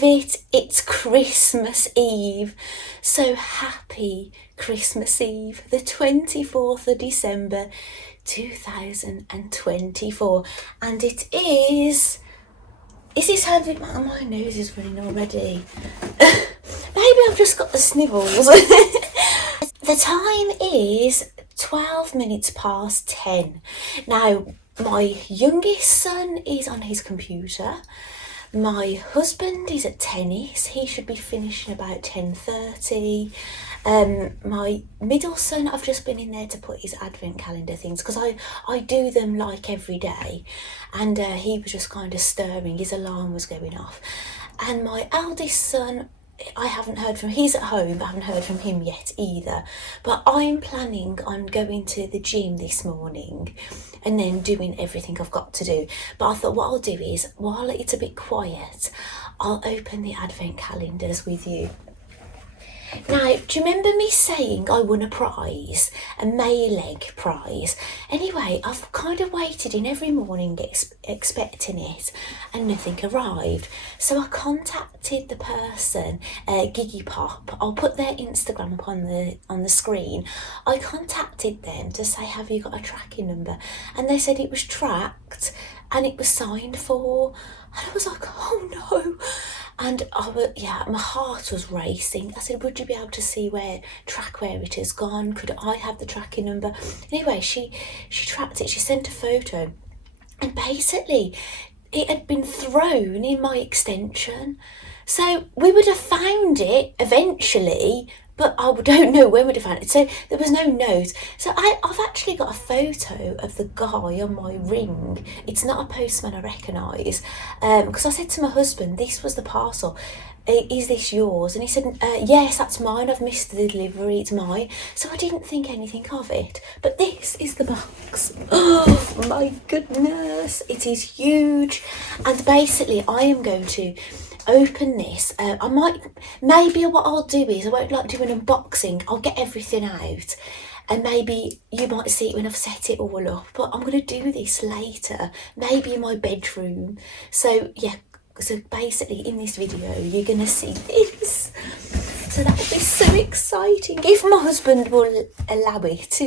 believe it, it's Christmas Eve. So happy Christmas Eve, the 24th of December 2024. And it is this having, my nose is running already. Maybe I've just got the snivels. The time is 12 minutes past 10. Now, my youngest son is on his computer. My husband is at tennis. He should be finishing about 10:30. My middle son, I've just been in there to put his advent calendar things, because I do them like every day, and he was just kind of stirring, his alarm was going off. And my eldest son, I haven't heard from, he's at home, but I haven't heard from him yet either. But I'm planning on going to the gym this morning and then doing everything I've got to do. But I thought what I'll do is, while it's a bit quiet, I'll open the advent calendars with you. Now, do you remember me saying I won a prize, a May leg prize? Anyway, I've kind of waited in every morning expecting it, and nothing arrived. So I contacted the person, Giggy Pop. I'll put their Instagram up on the screen. I contacted them to say, have you got a tracking number? And they said it was tracked and it was signed for. And I was like, oh no. And my heart was racing. I said, would you be able to see track where it has gone? Could I have the tracking number? Anyway, she tracked it. She sent a photo, and basically it had been thrown in my extension. So we would have found it eventually, but I don't know when we'd have found it. So there was no note. So I've actually got a photo of the guy on my ring. It's not a postman I recognise. Because I said to my husband, this was the parcel. Is this yours? And he said, yes, that's mine. I've missed the delivery. It's mine. So I didn't think anything of it. But this is the box. Oh my goodness. It is huge. And basically I am going to open this. Maybe what I'll do is, I won't like do an unboxing. I'll get everything out, and maybe you might see it when I've set it all up. But I'm going to do this later, maybe in my bedroom. So yeah, so basically in this video you're going to see this. So that will be so exciting, if my husband will allow it.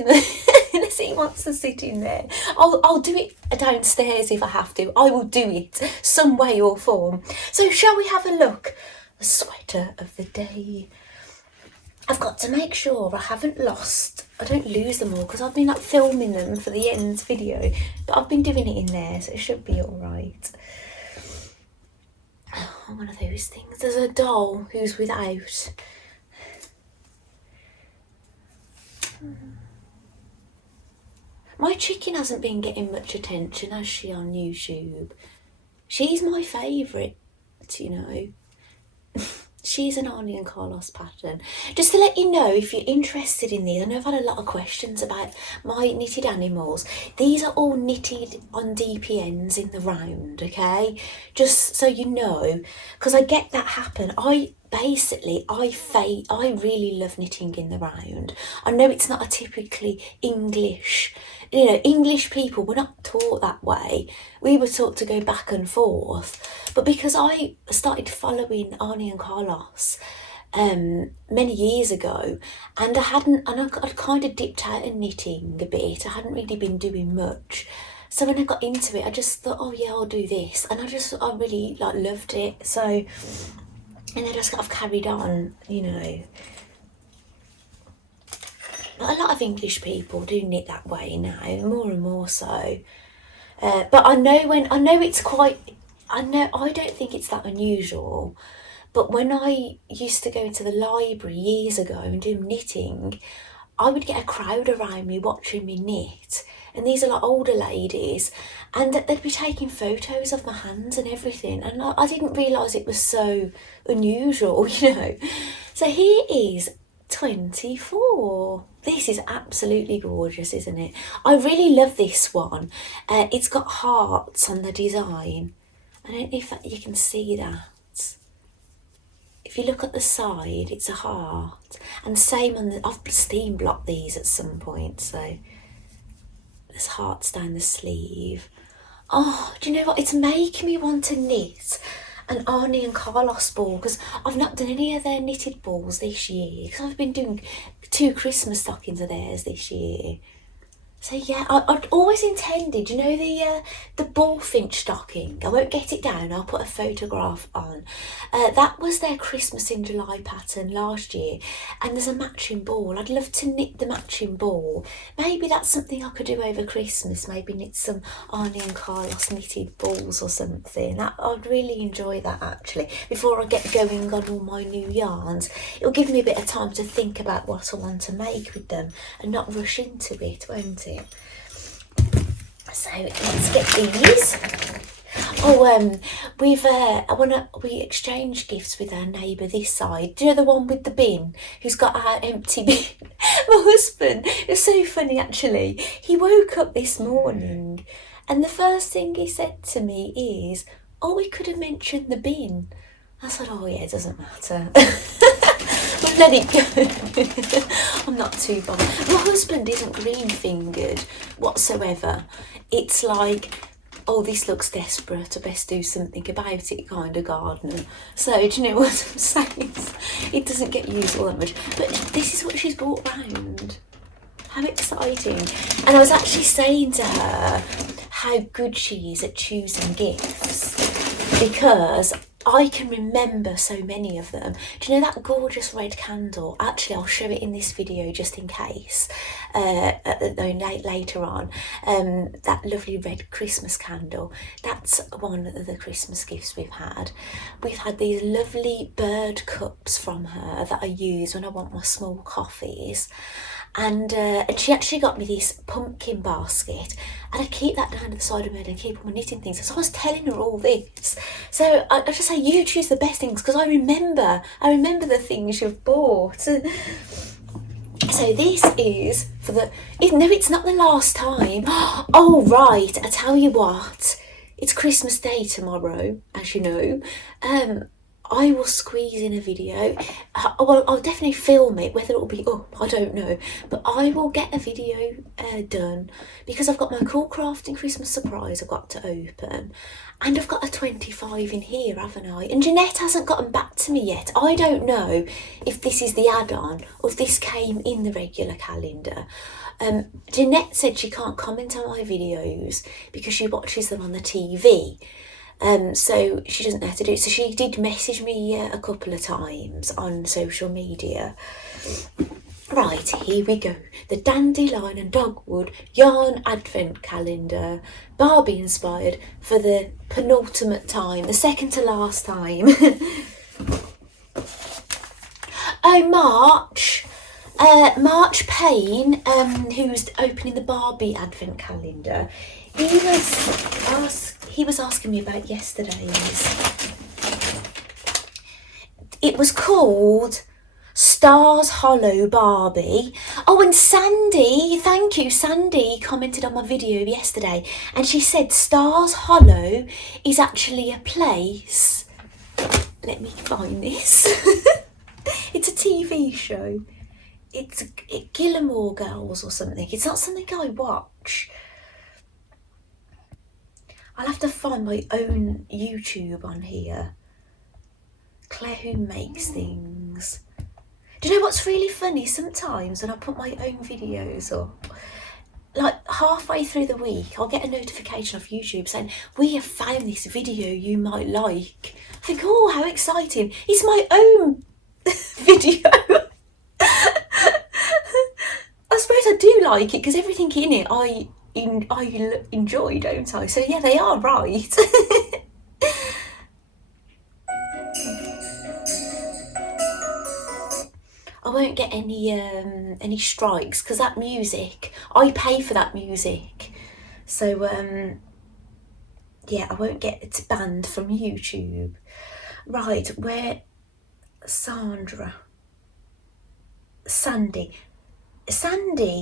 Unless he wants to sit in there. I'll do it downstairs if I have to. I will do it some way or form. So shall we have a look? The sweater of the day. I've got to make sure I don't lose them all, because I've been filming them for the end video, but I've been doing it in there, so it should be all right. Oh, one of those things. There's a doll who's without. My chicken hasn't been getting much attention, has she, on YouTube? She's my favourite, you know. She's an Arnie and Carlos pattern. Just to let you know, if you're interested in these, I know I've had a lot of questions about my knitted animals. These are all knitted on DPNs in the round, okay? Just so you know, because I get that happen. I really love knitting in the round. I know it's not a typically English, English people were not taught that way. We were taught to go back and forth. But because I started following Arnie and Carlos many years ago, and I'd kind of dipped out of knitting a bit. I hadn't really been doing much. So when I got into it, I just thought, oh yeah, I'll do this. And I really loved it. So, and I just kind of carried on, But a lot of English people do knit that way now, more and more so. But I don't think it's that unusual. But when I used to go into the library years ago and do knitting, I would get a crowd around me watching me knit. And these are older ladies, and they'd be taking photos of my hands and everything. And I didn't realise it was so unusual, So here is 24. This is absolutely gorgeous, isn't it? I really love this one. It's got hearts on the design. I don't know if you can see that. If you look at the side, it's a heart. And same on I've steam blocked these at some point, so there's hearts down the sleeve. Oh, do you know what? It's making me want to knit an Arnie and Carlos ball, because I've not done any of their knitted balls this year, because I've been doing 2 Christmas stockings of theirs this year. So yeah, I'd always intended, you know, the bullfinch stocking. I won't get it down, I'll put a photograph on. That was their Christmas in July pattern last year, and there's a matching ball. I'd love to knit the matching ball. Maybe that's something I could do over Christmas, maybe knit some Arnie and Carlos knitted balls or something. I'd really enjoy that actually, before I get going on all my new yarns. It'll give me a bit of time to think about what I want to make with them and not rush into it, won't it? So let's get these. Oh, we exchanged gifts with our neighbour this side. Do you know the one with the bin, who's got our empty bin? My husband, it's so funny actually. He woke up this morning and the first thing he said to me is, oh, we could have mentioned the bin. I said, oh yeah, it doesn't matter. But let it go. I'm not too bothered. My husband isn't green-fingered whatsoever. It's like, oh, this looks desperate, I best do something about it kind of gardener. So, do you know what I'm saying? It doesn't get used all that much. But this is what she's brought round. How exciting. And I was actually saying to her how good she is at choosing gifts, because I can remember so many of them. Do you know that gorgeous red candle? Actually, I'll show it in this video just in case, later on. That lovely red Christmas candle. That's one of the Christmas gifts we've had. We've had these lovely bird cups from her that I use when I want my small coffees. And she actually got me this pumpkin basket, and I keep that down to the side of my bed and keep all my knitting things. So I was telling her all this. So I just say, you choose the best things, because I remember the things you've bought. So this is for the, no, it's not the last time. Oh right, I tell you what, it's Christmas Day tomorrow, as you know. I will squeeze in a video. Well, I'll definitely film it. Whether it'll be up, I don't know. But I will get a video done, because I've got my Cool Crafting Christmas surprise I've got to open. And I've got a 25 in here, haven't I? And Jeanette hasn't gotten back to me yet. I don't know if this is the add-on or if this came in the regular calendar. Jeanette said she can't comment on my videos because she watches them on the TV. So she doesn't know how to do it. So she did message me a couple of times on social media. Right, here we go. The Dandelion and Dogwood Yarn Advent Calendar. Barbie inspired for the penultimate time, the second to last time. Oh, March Payne, who's opening the Barbie Advent Calendar, he was asking me about yesterday's. It was called Stars Hollow Barbie. Oh, and Sandy, thank you, Sandy commented on my video yesterday, and she said Stars Hollow is actually a place. Let me find this. It's a TV show. It's Gilmore Girls or something. It's not something I watch. I'll have to find my own YouTube on here. Claire Who Makes Things. Do you know what's really funny? Sometimes when I put my own videos up, like halfway through the week, I'll get a notification off YouTube saying, we have found this video you might like. I think, oh, how exciting. It's my own video. I suppose I do like it because everything in it I enjoy, don't I? So yeah, they are right. I won't get any strikes because that music, I pay for that music. So yeah, I won't get it banned from YouTube. Right, where Sandy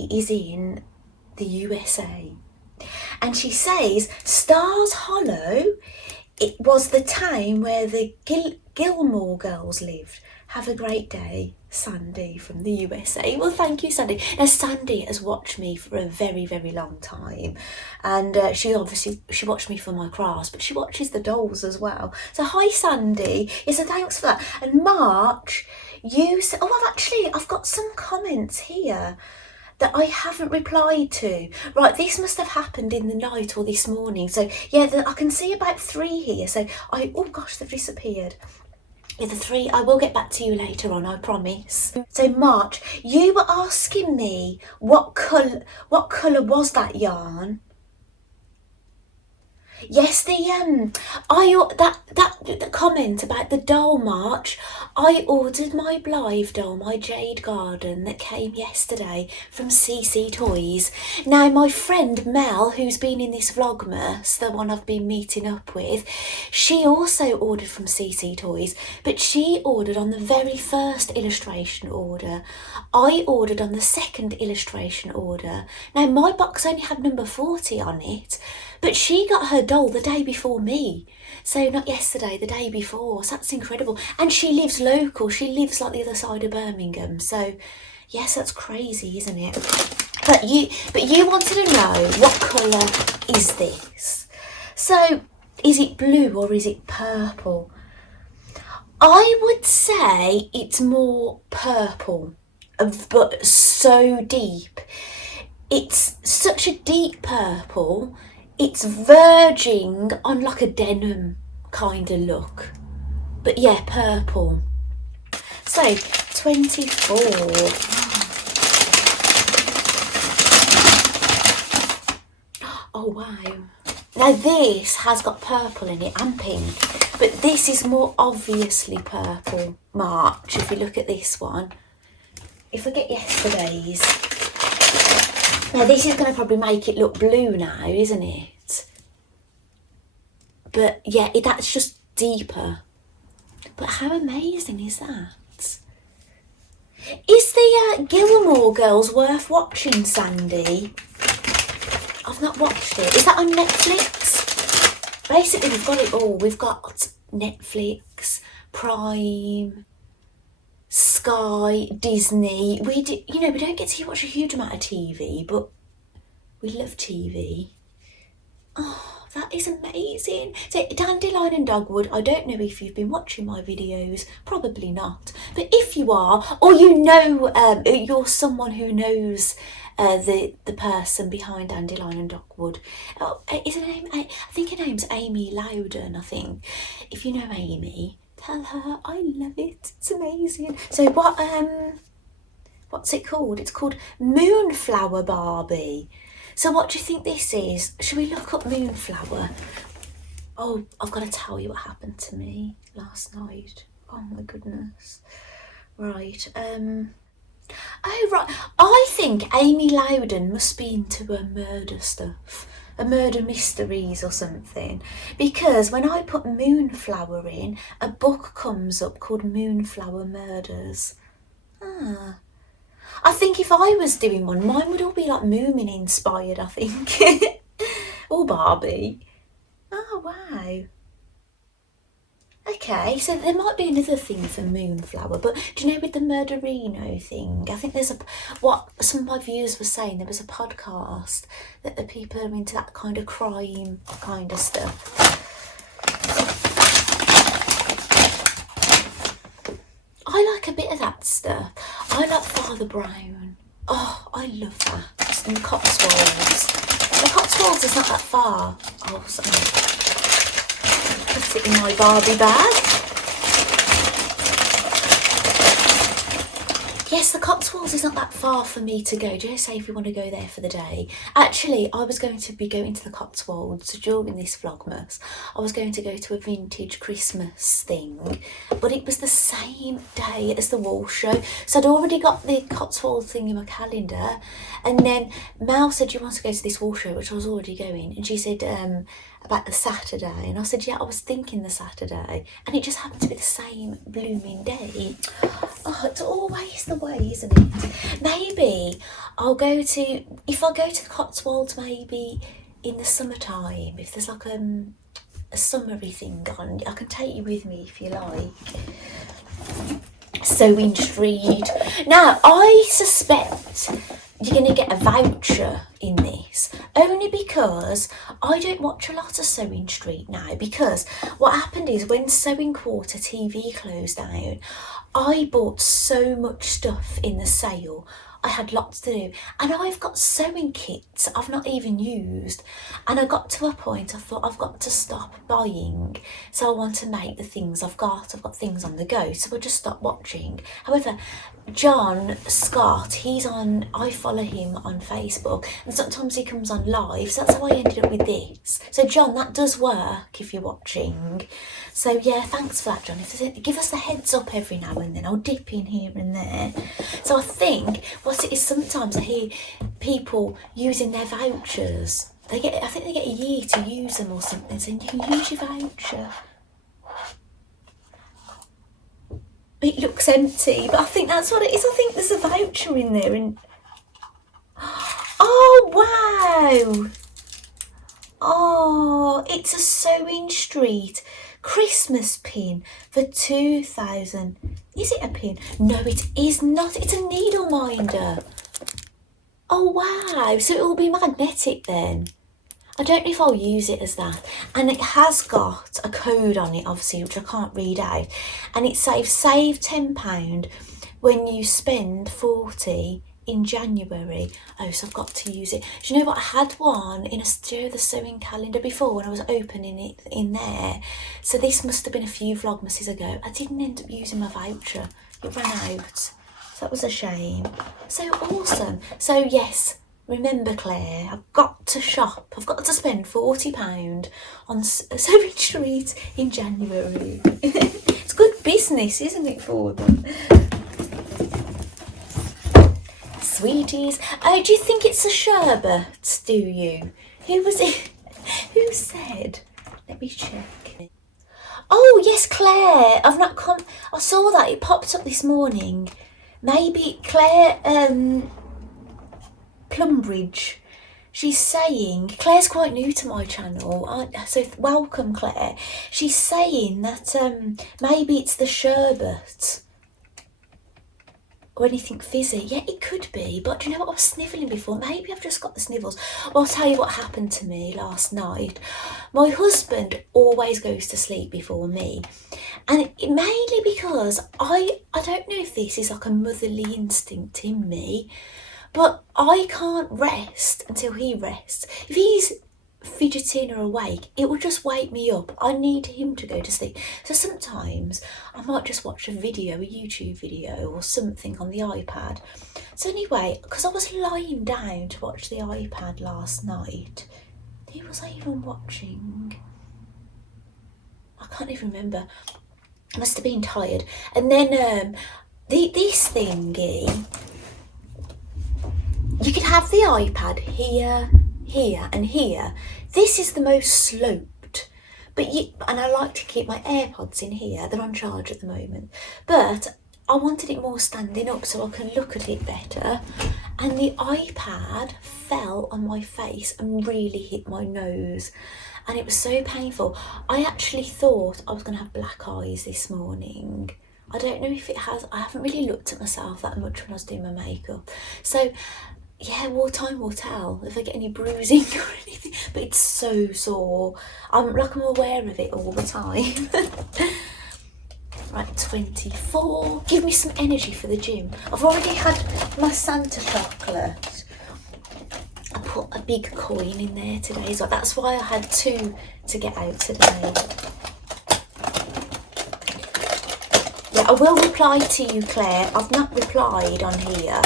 is in the USA, and she says Stars Hollow, it was the town where the Gilmore Girls lived. Have a great day, Sandy from the USA. Well, thank you, Sandy. Now, Sandy has watched me for a very, very long time, and she watched me for my crafts, but she watches the dolls as well. So hi, Sandy. Yeah, so thanks for that. And March, you said, I've got some comments here that I haven't replied to. Right, this must have happened in the night or this morning. So yeah, I can see about 3 here. So oh gosh, they've disappeared. Yeah, the 3, I will get back to you later on, I promise. So March, you were asking me what colour was that yarn? Yes, the comment about the doll, March. I ordered my Blythe doll, my Jade Garden, that came yesterday from CC Toys. Now, my friend Mel, who's been in this Vlogmas, the one I've been meeting up with, she also ordered from CC Toys, but she ordered on the very first illustration order. I ordered on the second illustration order. Now, my box only had number 40 on it, but she got her doll the day before me. So not yesterday, the day before. So that's incredible. And she lives local. She lives like the other side of Birmingham. So yes, that's crazy, isn't it? But you wanted to know what colour is this? So is it blue or is it purple? I would say it's more purple, but so deep. It's such a deep purple. It's verging on like a denim kind of look. But yeah, purple. So, 24. Oh, wow. Now this has got purple in it and pink, but this is more obviously purple, March, if you look at this one. If I get yesterday's. Now this is going to probably make it look blue now, isn't it? But yeah, that's just deeper. But how amazing is that? Is the Gilmore Girls worth watching, Sandy? I've not watched it. Is that on Netflix? Basically, we've got it all. We've got Netflix, Prime, Sky, Disney. We don't get to watch a huge amount of TV, but we love TV. Oh, that is amazing. So Dandelion and Dogwood, I don't know if you've been watching my videos, probably not. But if you are, or you're someone who knows the person behind Dandelion and Dogwood. Oh, is her name? I think her name's Amy Loudon, I think. If you know Amy, tell her I love it. It's amazing. So what's it called? It's called Moonflower Barbie. So what do you think this is? Should we look up Moonflower? Oh, I've got to tell you what happened to me last night. Oh my goodness. Right. Oh, right. I think Amy Loudon must be into her murder stuff. A murder mysteries or something. Because when I put Moonflower in, a book comes up called Moonflower Murders. Ah. I think if I was doing one, mine would all be like Moomin inspired, I think. Or Barbie. Oh, wow. Okay, so there might be another thing for Moonflower, but do you know with the Murderino thing, I think there's what some of my viewers were saying, there was a podcast that the people are into that kind of crime kind of stuff. I like a bit of that stuff. I like Father Brown. Oh, I love that. And the Cotswolds. The Cotswolds is not that far. Oh, sorry. Put it in my Barbie bag. Yes, the Cotswolds is not that far for me to go. Just say if you want to go there for the day. Actually, I was going to be going to the Cotswolds during this Vlogmas. I was going to go to a vintage Christmas thing, but it was the same day as the wall show. So I'd already got the Cotswold thing in my calendar. And then Mel said, do you want to go to this wall show? Which I was already going. And she said, about the Saturday. And I said, yeah, I was thinking the Saturday. And it just happened to be the same blooming day. Oh, it's always the way, isn't it? Maybe I'll go to, if I go to the Cotswolds, maybe in the summertime, if there's like a summery thing on, I can take you with me if you like. Sewing Street. Now, I suspect you're going to get a voucher in this, only because I don't watch a lot of Sewing Street now, because what happened is when Sewing Quarter TV closed down, I bought so much stuff in the sale. I had lots to do, and I've got sewing kits I've not even used, and I got to a point I thought I've got to stop buying, so I want to make the things I've got things on the go, so I just stopped watching. However, John Scott, I follow him on Facebook, and sometimes he comes on live, so that's how I ended up with this. So John, that does work if you're watching. So yeah, thanks for that, John. Give us the heads up every now and then. I'll dip in here and there. So I think what it is, sometimes I hear people using their vouchers. I think they get a year to use them or something, so you can use your voucher. It looks empty, but I think that's what it is. I think there's a voucher in there. And oh, wow. Oh, it's a Sewing Street Christmas pin for 2,000. Is it a pin? No, it is not. It's a needle minder. Oh, wow. So it will be magnetic then. I don't know if I'll use it as that. And it has got a code on it, obviously, which I can't read out. And it says save £10 when you spend 40 in January. Oh, so I've got to use it. Do you know what? I had one in the sewing calendar before when I was opening it in there. So this must have been a few Vlogmases ago. I didn't end up using my voucher. It ran out. So that was a shame. So awesome. So yes, remember, Claire, I've got to shop. I've got to spend £40 on Sewing Street in January. It's good business, isn't it, for them? Sweeties. Oh, do you think it's a sherbet, do you? Who was it? Who said? Let me check. Oh, yes, Claire. I saw that. It popped up this morning. Maybe Claire, Plumbridge. She's saying, Claire's quite new to my channel, so welcome, Claire. She's saying that maybe it's the sherbet or anything fizzy. Yeah, it could be, but do you know what? I was snivelling before. Maybe I've just got the snivels. Well, I'll tell you what happened to me last night. My husband always goes to sleep before me, and mainly because I don't know if this is like a motherly instinct in me, but I can't rest until he rests. If he's fidgeting or awake, it will just wake me up. I need him to go to sleep. So sometimes I might just watch a YouTube video or something on the iPad. So anyway, because I was lying down to watch the iPad last night, who was I even watching? I can't even remember. I must have been tired. And then this thingy, you could have the iPad here, here and here. This is the most sloped, and I like to keep my AirPods in here. They're on charge at the moment, but I wanted it more standing up so I can look at it better. And the iPad fell on my face and really hit my nose, and it was so painful. I actually thought I was going to have black eyes this morning. I don't know if it has. I haven't really looked at myself that much when I was doing my makeup. So yeah, time will tell if I get any bruising or anything, but it's so sore. I'm aware of it all the time. Right, 24. Give me some energy for the gym. I've already had my Santa chocolate. I put a big coin in there today, so that's why I had 2 to get out today. Yeah, I will reply to you, Claire. I've not replied on here.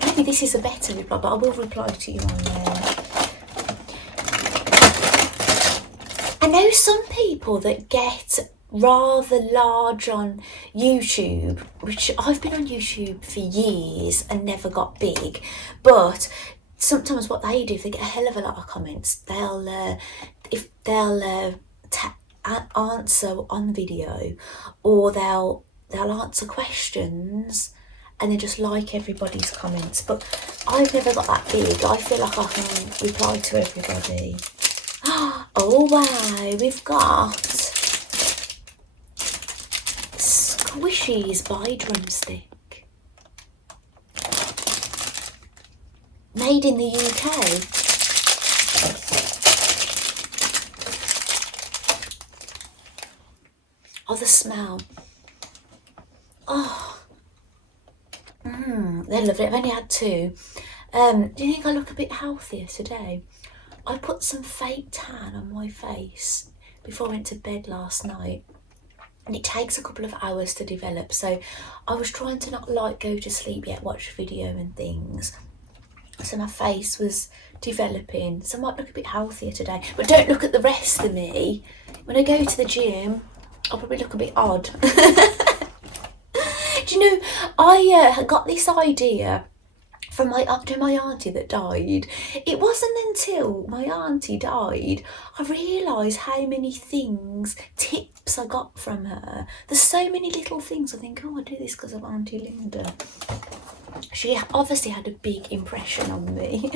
Maybe this is a better reply, but I will reply to you on there. I know some people that get rather large on YouTube, which I've been on YouTube for years and never got big, but sometimes what they do, if they get a hell of a lot of comments, they'll answer on video, or they'll answer questions and then just like everybody's comments. But I've never got that big. I feel like I can reply to everybody. Oh wow, we've got squishy cheese by Drumstick. Made in the UK. Oh, the smell. Oh. They're lovely. I've only had 2. Do you think I look a bit healthier today? I put some fake tan on my face before I went to bed last night. And it takes a couple of hours to develop. So I was trying to not go to sleep yet, watch a video and things. So my face was developing. So I might look a bit healthier today. But don't look at the rest of me. When I go to the gym, I'll probably look a bit odd. Do you know, I got this idea from my auntie that died. It wasn't until my auntie died I realised how many tips I got from her. There's so many little things I think, oh, I do this because of Auntie Linda. She obviously had a big impression on me.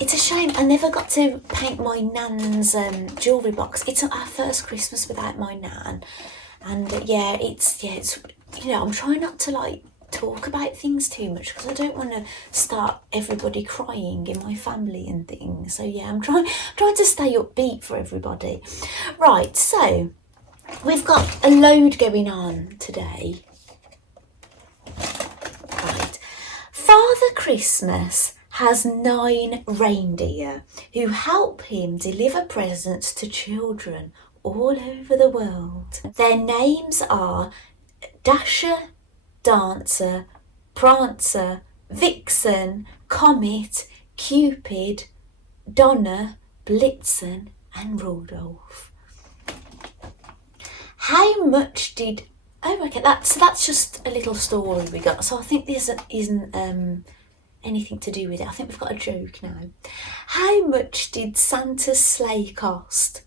It's a shame I never got to paint my nan's jewellery box. It's our first Christmas without my nan. And it's you know, I'm trying not to talk about things too much because I don't want to start everybody crying in my family and things. So yeah, I'm trying to stay upbeat for everybody. Right, so we've got a load going on today. Right, Father Christmas has 9 reindeer who help him deliver presents to children all over the world. Their names are Dasher, Dancer, Prancer, Vixen, Comet, Cupid, Donner, Blitzen and Rudolph. How much did... Oh, okay, that's just a little story we got. So I think this isn't anything to do with it. I think we've got a joke now. How much did Santa's sleigh cost?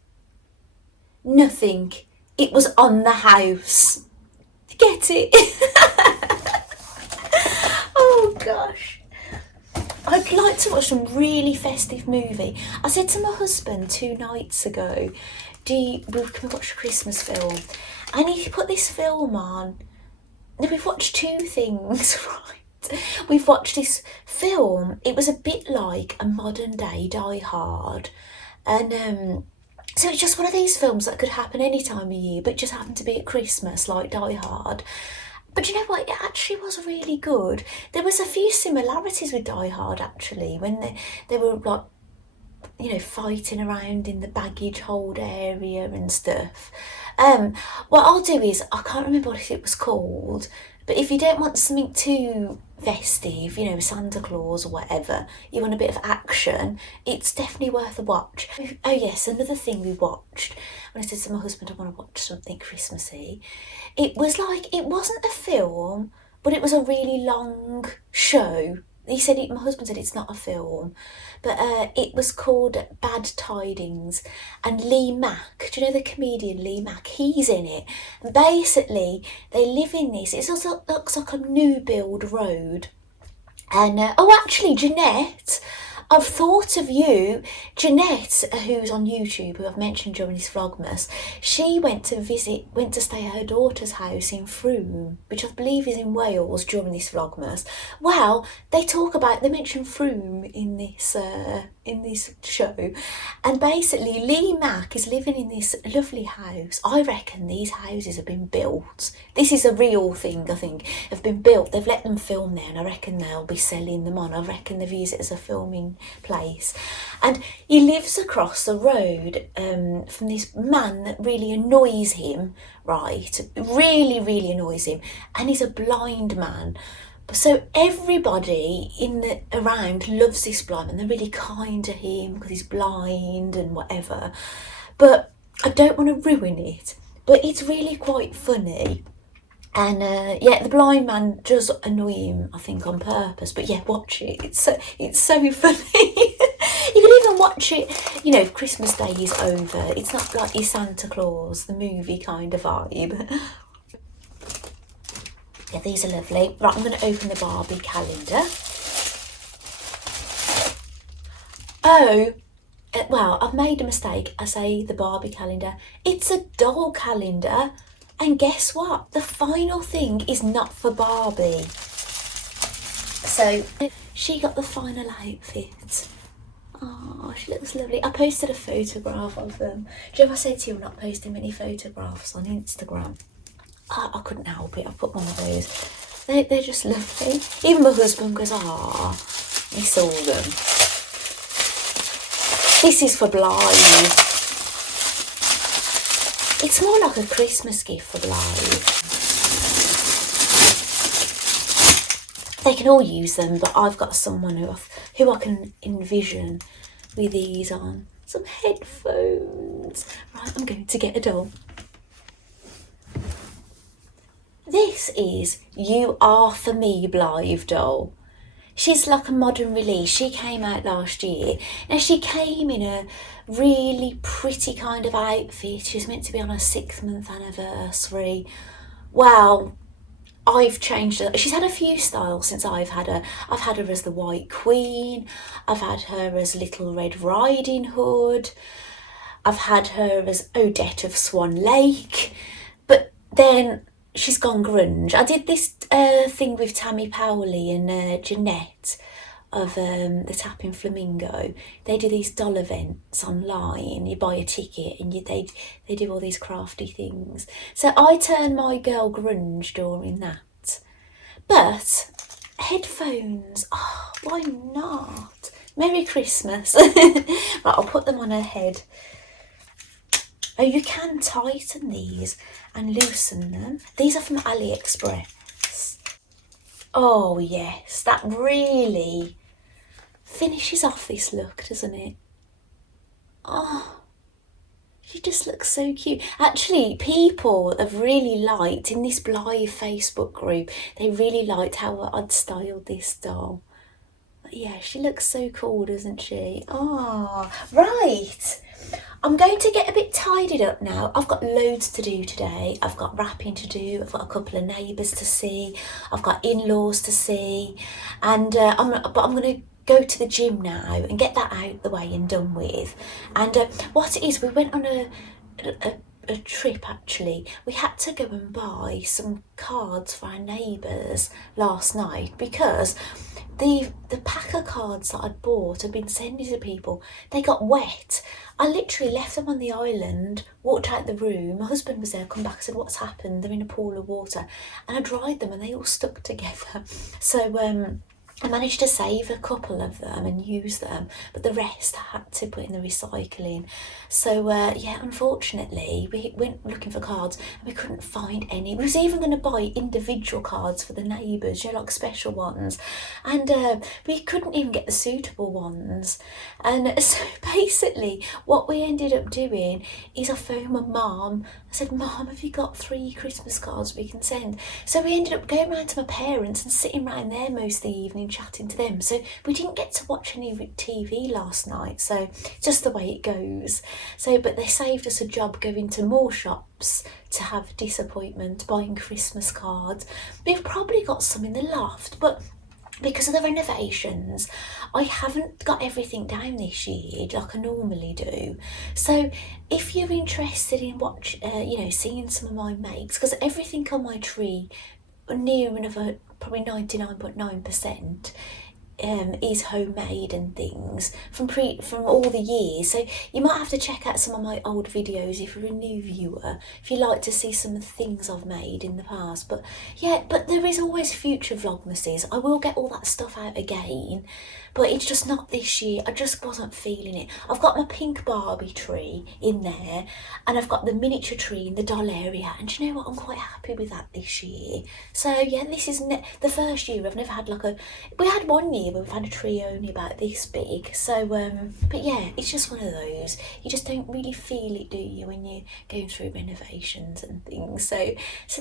Nothing. It was on the house. Get it? Oh gosh. I'd like to watch some really festive movie. I said to my husband 2 nights ago, can we watch a Christmas film? And he put this film on. Now we've watched 2 things, right? We've watched this film. It was a bit like a modern day Die Hard. And so it's just one of these films that could happen any time of year, but just happened to be at Christmas, like Die Hard. But you know what? It actually was really good. There was a few similarities with Die Hard, actually, when they were like, you know, fighting around in the baggage hold area and stuff. What I'll do is, I can't remember what it was called, but if you don't want something too festive, you know, Santa Claus or whatever, you want a bit of action, it's definitely worth a watch. Oh yes, another thing we watched, when I said to my husband I want to watch something Christmassy, it was like, it wasn't a film, but it was a really long show. My husband said it's not a film, but it was called Bad Tidings, and Lee Mack, do you know the comedian Lee Mack? He's in it, and basically they live in this, it also looks like a new build road, and oh actually Jeanette, I've thought of you. Jeanette, who's on YouTube, who I've mentioned during this Vlogmas, she went to stay at her daughter's house in Frome, which I believe is in Wales, during this Vlogmas. Well, they mention Frome in this show, and basically Lee Mack is living in this lovely house. I reckon these houses have been built. This is a real thing, I think, have been built. They've let them film there, and I reckon they'll be selling them on. I reckon they've used it as a filming place. And he lives across the road from this man that really annoys him, right? Really, really annoys him. And he's a blind man. So everybody around loves this blind man. They're really kind to him because he's blind and whatever. But I don't want to ruin it. But it's really quite funny. And yeah, the blind man does annoy him, I think, on purpose. But yeah, watch it. It's so funny. You can even watch it, you know, if Christmas Day is over. It's not like your Santa Claus, the movie kind of vibe. Yeah, these are lovely. Right, I'm going to open the Barbie calendar. Oh, well, I've made a mistake. I say the Barbie calendar. It's a doll calendar. And guess what? The final thing is not for Barbie. So she got the final outfit. Oh, she looks lovely. I posted a photograph of them. Do you know I said to you I'm not posting many photographs on Instagram? I couldn't help it. I put one of those. They're just lovely. Even my husband goes, ah, he saw them. This is for Blythe. It's more like a Christmas gift for Blythe. They can all use them, but I've got someone who I can envision with these on. Some headphones. Right, I'm going to get a doll. This is You Are For Me Blythe doll. She's like a modern release. She came out last year. Now she came in a really pretty kind of outfit. She was meant to be on her 6th-month anniversary. Well, I've changed her. She's had a few styles since I've had her. I've had her as the White Queen. I've had her as Little Red Riding Hood. I've had her as Odette of Swan Lake. But then she's gone grunge. I did this thing with Tammy Powley and Jeanette of the Tapping Flamingo. They do these doll events online. You buy a ticket and they do all these crafty things. So I turned my girl grunge during that. But headphones, oh, why not? Merry Christmas. Right, I'll put them on her head. Oh, you can tighten these and loosen them. These are from AliExpress. Oh yes, that really finishes off this look, doesn't it? Oh, she just looks so cute. Actually, people have really liked, in this Blythe Facebook group, they really liked how I'd styled this doll. But yeah, she looks so cool, doesn't she? Oh, right. I'm going to get a bit tidied up now. I've got loads to do today. I've got wrapping to do. I've got a couple of neighbours to see. I've got in-laws to see. And I'm going to go to the gym now and get that out the way and done with. And what it is, we went on a trip actually. We had to go and buy some cards for our neighbours last night because the pack of cards that I'd bought and been sending to people, they got wet. I literally left them on the island, walked out the room, my husband was there, come back and said, what's happened? They're in a pool of water. And I dried them and they all stuck together. So I managed to save a couple of them and use them, but the rest I had to put in the recycling. So yeah, unfortunately, we went looking for cards and we couldn't find any. We was even going to buy individual cards for the neighbours, you know, like special ones. And we couldn't even get the suitable ones. And so basically, what we ended up doing is I phoned my mum. I said, Mum, have you got 3 Christmas cards we can send? So we ended up going round to my parents and sitting round there most of the evening chatting to them. So we didn't get to watch any TV last night. So just the way it goes. So, but they saved us a job going to more shops to have disappointment, buying Christmas cards. We've probably got some in the loft, but because of the renovations, I haven't got everything down this year like I normally do. So if you're interested in seeing some of my makes, because everything on my tree, near enough probably 99.9%, is homemade and things from all the years. So you might have to check out some of my old videos if you're a new viewer, if you like to see some of the things I've made in the past. But yeah, but there is always future vlogmases. I will get all that stuff out again, but it's just not this year. I just wasn't feeling it. I've got my pink Barbie tree in there and I've got the miniature tree in the doll area, and do you know what, I'm quite happy with that this year. So yeah, this is the first year I've never had we had one year where we've had a tree only about this big. So but yeah, it's just one of those, you just don't really feel it, do you, when you're going through renovations and things. So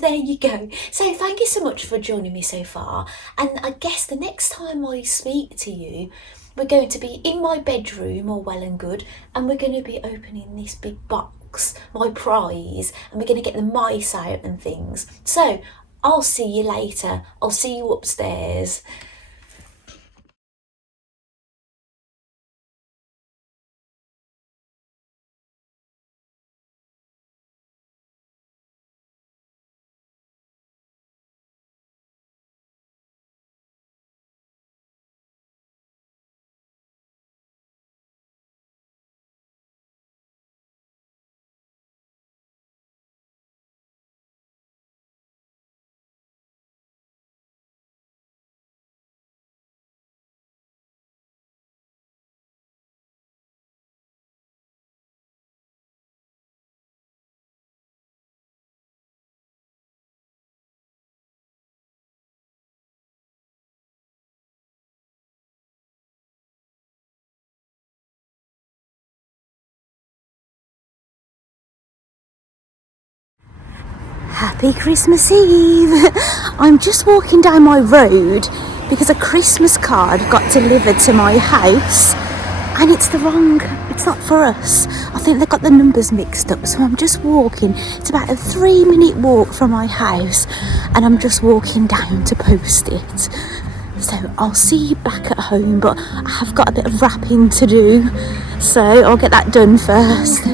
there you go. So thank you so much for joining me so far, and I guess the next time I speak to you, we're going to be in my bedroom, all well and good, and we're going to be opening this big box, my prize, and we're going to get the mice out and things. So I'll see you later. I'll see you upstairs. Happy Christmas Eve. I'm just walking down my road because a Christmas card got delivered to my house and it's not for us. I think they got the numbers mixed up, so I'm just walking. It's about a 3-minute walk from my house and I'm just walking down to post it. So I'll see you back at home, but I have got a bit of wrapping to do, so I'll get that done first.